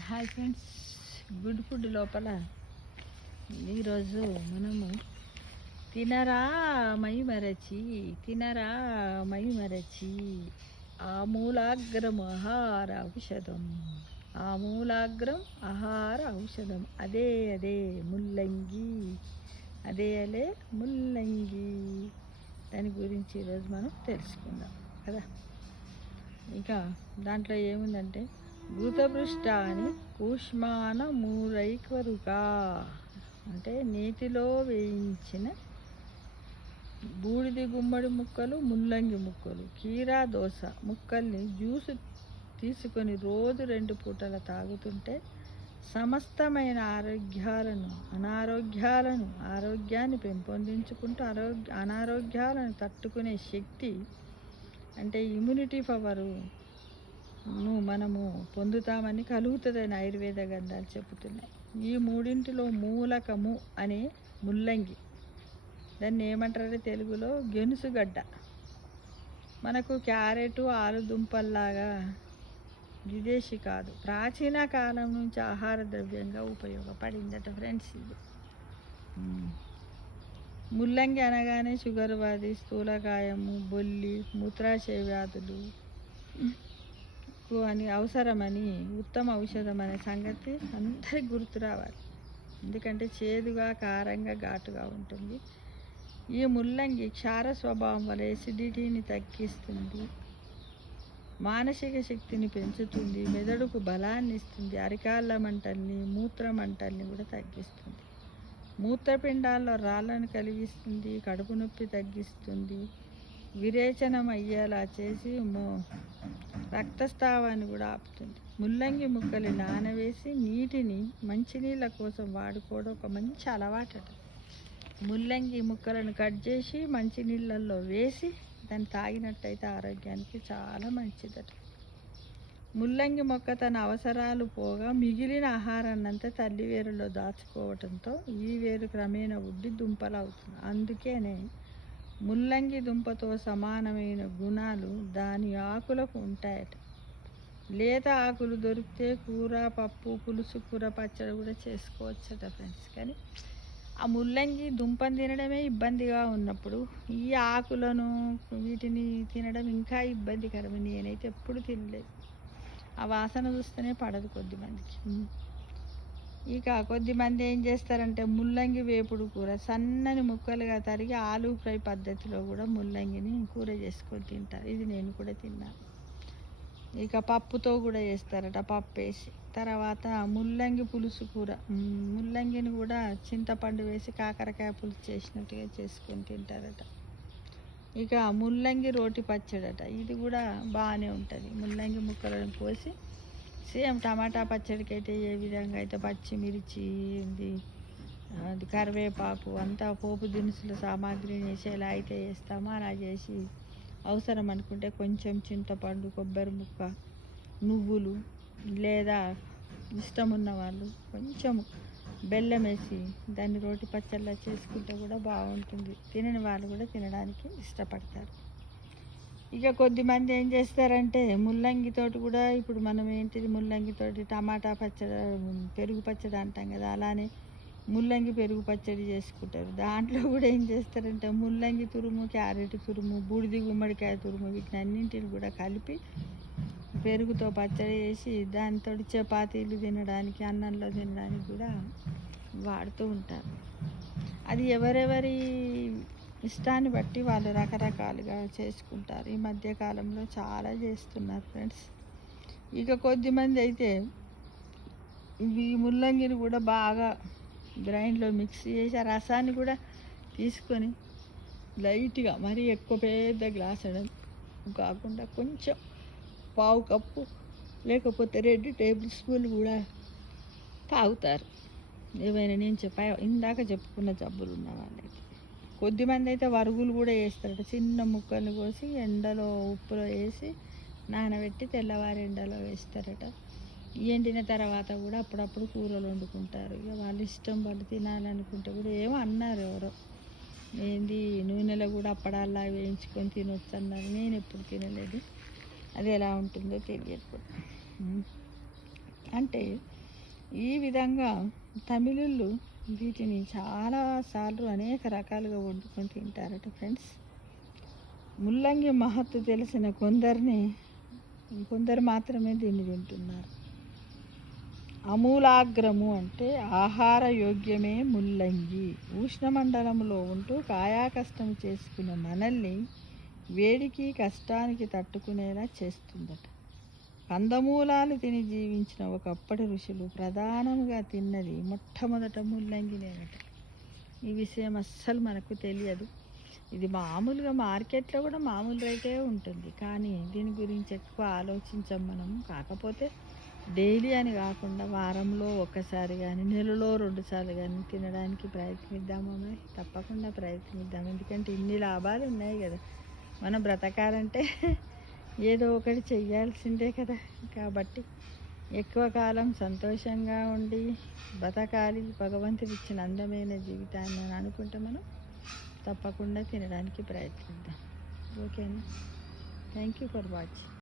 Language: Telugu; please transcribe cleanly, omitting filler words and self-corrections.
హాయ్ ఫ్రెండ్స్, గుడ్ ఫుడ్ లోపల ఈరోజు మనము తినరా మై మరచి తినరా మై మరచి ఆమూలాగ్రం ఆహార ఔషధం ఆమూలాగ్రం ఆహార ఔషధం అదే అదే ముల్లంగి అదే ముల్లంగి దాని గురించి ఈరోజు మనం తెలుసుకుందాం కదా. ఇంకా దాంట్లో ఏముందంటే ఘృతపృష్టాని కూష్మాన మూలైకరుగా అంటే నేతిలో వేయించిన బూడిది గుమ్మడి ముక్కలు, ముల్లంగి ముక్కలు, కీరా దోస ముక్కల్ని జ్యూసు తీసుకొని రోజు 2 పూటల తాగుతుంటే సమస్తమైన ఆరోగ్యాన్ని పెంపొందించుకుంటూ అనారోగ్యాలను తట్టుకునే శక్తి అంటే ఇమ్యూనిటీ పవరు మనము పొందుతామని కలుగుతుందని ఆయుర్వేద గ్రంథాలు చెబుతున్నాయి. ఈ మూడింటిలో మూలకము అనే ముల్లంగి, దాన్ని ఏమంటారు తెలుగులో గెనుసుగడ్డ, మనకు క్యారెట్ ఆలుదుంపల్లాగా విదేశీ కాదు, ప్రాచీన కాలం నుంచి ఆహార ద్రవ్యంగా ఉపయోగపడిందట ఫ్రెండ్స్. ఇది ముల్లంగి అనగానే షుగర్ వ్యాధి, స్థూలకాయము, బొల్లి, మూత్రాశయ వ్యాధులు అని అవసరమని ఉత్తమ ఔషధం అనే సంగతి అందరికి గుర్తు రావాలి. ఎందుకంటే చేదుగా, కారంగా, ఘాటుగా ఉంటుంది. ఈ ముల్లంగి క్షార స్వభావం వల్ల ఎసిడిటీని తగ్గిస్తుంది, మానసిక శక్తిని పెంచుతుంది, మెదడుకు బలాన్ని ఇస్తుంది, అరికాళ్ళ మంటల్ని, మూత్ర మంటల్ని కూడా తగ్గిస్తుంది, మూత్రపిండాల్లో రాళ్ళను కలిగిస్తుంది, కడుపు నొప్పి తగ్గిస్తుంది, విరేచనం అయ్యేలా చేసి రక్తస్రావాన్ని కూడా ఆపుతుంది. ముల్లంగి ముక్కలు నానవేసి నీటిని మంచినీళ్ళ కోసం వాడుకోవడం ఒక మంచి అలవాటట. ముల్లంగి ముక్కలను కట్ చేసి మంచినీళ్ళల్లో వేసి దాన్ని తాగినట్టయితే ఆరోగ్యానికి చాలా మంచిదట. ముల్లంగి మొక్క తన అవసరాలు పోగా మిగిలిన ఆహారాన్నంతా తల్లి వేరులో దాచుకోవడంతో ఈ వేరు క్రమేణా ఉడ్డి దుంపలు అవుతుంది. అందుకేనే ముల్లంగి దుంపతో సమానమైన గుణాలు దాని ఆకులకు ఉంటాయట. లేత ఆకులు దొరికితే కూర, పప్పు, పులుసు కూర, పచ్చడి కూడా చేసుకోవచ్చట ఫ్రెండ్స్. కానీ ఆ ముల్లంగి దుంపను తినడమే ఇబ్బందిగా ఉన్నప్పుడు ఈ ఆకులను వీటిని తినడం ఇంకా ఇబ్బందికరం. నేనైతే ఎప్పుడు తినలేదు, ఆ వాసన చూస్తేనే పడదు కొద్దిమందికి. ఇక కొద్దిమంది ఏం చేస్తారంటే ముల్లంగి వేపుడు కూర సన్నని ముక్కలుగా తరిగి ఆలు ఫ్రై పద్ధతిలో కూడా ముల్లంగిని కూర చేసుకొని తింటారు. ఇది నేను కూడా తిన్నాను. ఇక పప్పుతో కూడా చేస్తారట, పప్పు వేసి. తర్వాత ముల్లంగి పులుసు కూర, ముల్లంగిని కూడా చింతపండు వేసి కాకరకాయ పులుసు చేసినట్టుగా చేసుకొని తింటారట. ఇక ముల్లంగి రోటి పచ్చడట, ఇది కూడా బాగానే ఉంటుంది. ముల్లంగి ముక్కలను కోసి సేమ్ టమాటా పచ్చడికి అయితే ఏ విధంగా అయితే పచ్చిమిర్చి, అది కరివేపాకు అంతా పోపు దినుసుల సామాగ్రిని వేసి ఎలా అయితే వేస్తామో అలా చేసి అవసరం అనుకుంటే కొంచెం చింతపండు, కొబ్బరి ముక్క, నువ్వులు లేదా ఇష్టం ఉన్న వాళ్ళు కొంచెం బెల్లం వేసి దాన్ని రోటి పచ్చళ్ళ చేసుకుంటే కూడా బాగుంటుంది. తినని వాళ్ళు కూడా తినడానికి ఇష్టపడతారు. ఇక కొద్దిమంది ఏం చేస్తారంటే ముల్లంగితోటి కూడా ఇప్పుడు మనం ఏంటిది ముల్లంగితోటి టమాటా పచ్చడి, పెరుగు పచ్చడి అంటాం కదా, అలానే ముల్లంగి పెరుగు పచ్చడి చేసుకుంటారు. దాంట్లో కూడా ఏం చేస్తారంటే ముల్లంగి తురుము, క్యారెట్ తురుము, బూడిది గుమ్మడికాయ తురుము వీటిని అన్నింటిని కూడా కలిపి పెరుగుతో పచ్చడి చేసి దాంతో చపాతీలు తినడానికి, అన్నంలో తినడానికి కూడా వాడుతూ ఉంటారు. అది ఎవరెవరి ఇష్టాన్ని బట్టి వాళ్ళు రకరకాలుగా చేసుకుంటారు. ఈ మధ్యకాలంలో చాలా చేస్తున్నారు ఫ్రెండ్స్. ఇక కొద్దిమంది అయితే ఈ ముల్లంగిని కూడా బాగా గ్రైండ్లో మిక్స్ చేసి ఆ రసాన్ని కూడా తీసుకొని లైట్గా, మరీ ఎక్కువ పెద్ద గ్లాస్ కాకుండా కొంచెం పావు కప్పు లేకపోతే 2 టేబుల్ స్పూన్లు కూడా తాగుతారు. ఏమైనా నేను ఇందాక చెప్పుకున్న జబ్బులు ఉన్న వాళ్ళైతే. కొద్దిమంది అయితే వరుగులు కూడా వేస్తారట. చిన్న ముక్కలు కోసి ఎండలో ఉప్పులో వేసి నానబెట్టి తెల్లవారి ఎండలో వేస్తారట. ఎండిన తర్వాత కూడా అప్పుడప్పుడు కూరలు వండుకుంటారు. ఇక వాళ్ళ ఇష్టం, వాళ్ళు తినాలనుకుంటే కూడా. ఏమో అన్నారు ఎవరో, ఏంది నూనెలో కూడా అప్పడాల్లా వేయించుకొని తినొచ్చు అన్నారు. నేను ఎప్పుడు తినలేదు, అది ఎలా ఉంటుందో తెలియదు కూడా. అంటే ఈ విధంగా తమిళులు వీటిని చాలాసార్లు అనేక రకాలుగా వండుకొని తింటారట ఫ్రెండ్స్. ముల్లంగి మహత్తు తెలిసిన కొందరు మాత్రమే దీన్ని తింటున్నారు. అమూలాగ్రము అంటే ఆహార యోగ్యమే ముల్లంగి. ఉష్ణమండలంలో ఉంటూ కాయాకష్టం చేసుకునే మనల్ని వేడికి కష్టానికి తట్టుకునేలా చేస్తుందట. కందమూలాలు తిని జీవించిన ఒకప్పటి ఋషులు ప్రధానంగా తిన్నది మొట్టమొదట ముల్లంగినేనట. ఈ విషయం అస్సలు మనకు తెలియదు. ఇది మామూలుగా మార్కెట్లో కూడా మామూలు రేటే ఉంటుంది, కానీ దీని గురించి ఎక్కువ ఆలోచించాం మనం. కాకపోతే డైలీ అని కాకుండా వారంలో ఒక్కసారి కానీ నెలలో 2 సార్లు కానీ తినడానికి ప్రయత్నిద్దామా? మరి తప్పకుండా ప్రయత్నిద్దాం. ఎందుకంటే ఇన్ని లాభాలు ఉన్నాయి కదా. మనం బ్రతకాలంటే ఏదో ఒకటి చెయ్యాల్సిందే కదా. కాబట్టి ఎక్కువ కాలం సంతోషంగా ఉండి బ్రతకాలి, భగవంతుడు ఇచ్చిన అందమైన జీవితాన్ని అని అనుకుంటే మనం తప్పకుండా తినడానికి ప్రయత్నిద్దాం. ఓకేనా? Thank you for watching.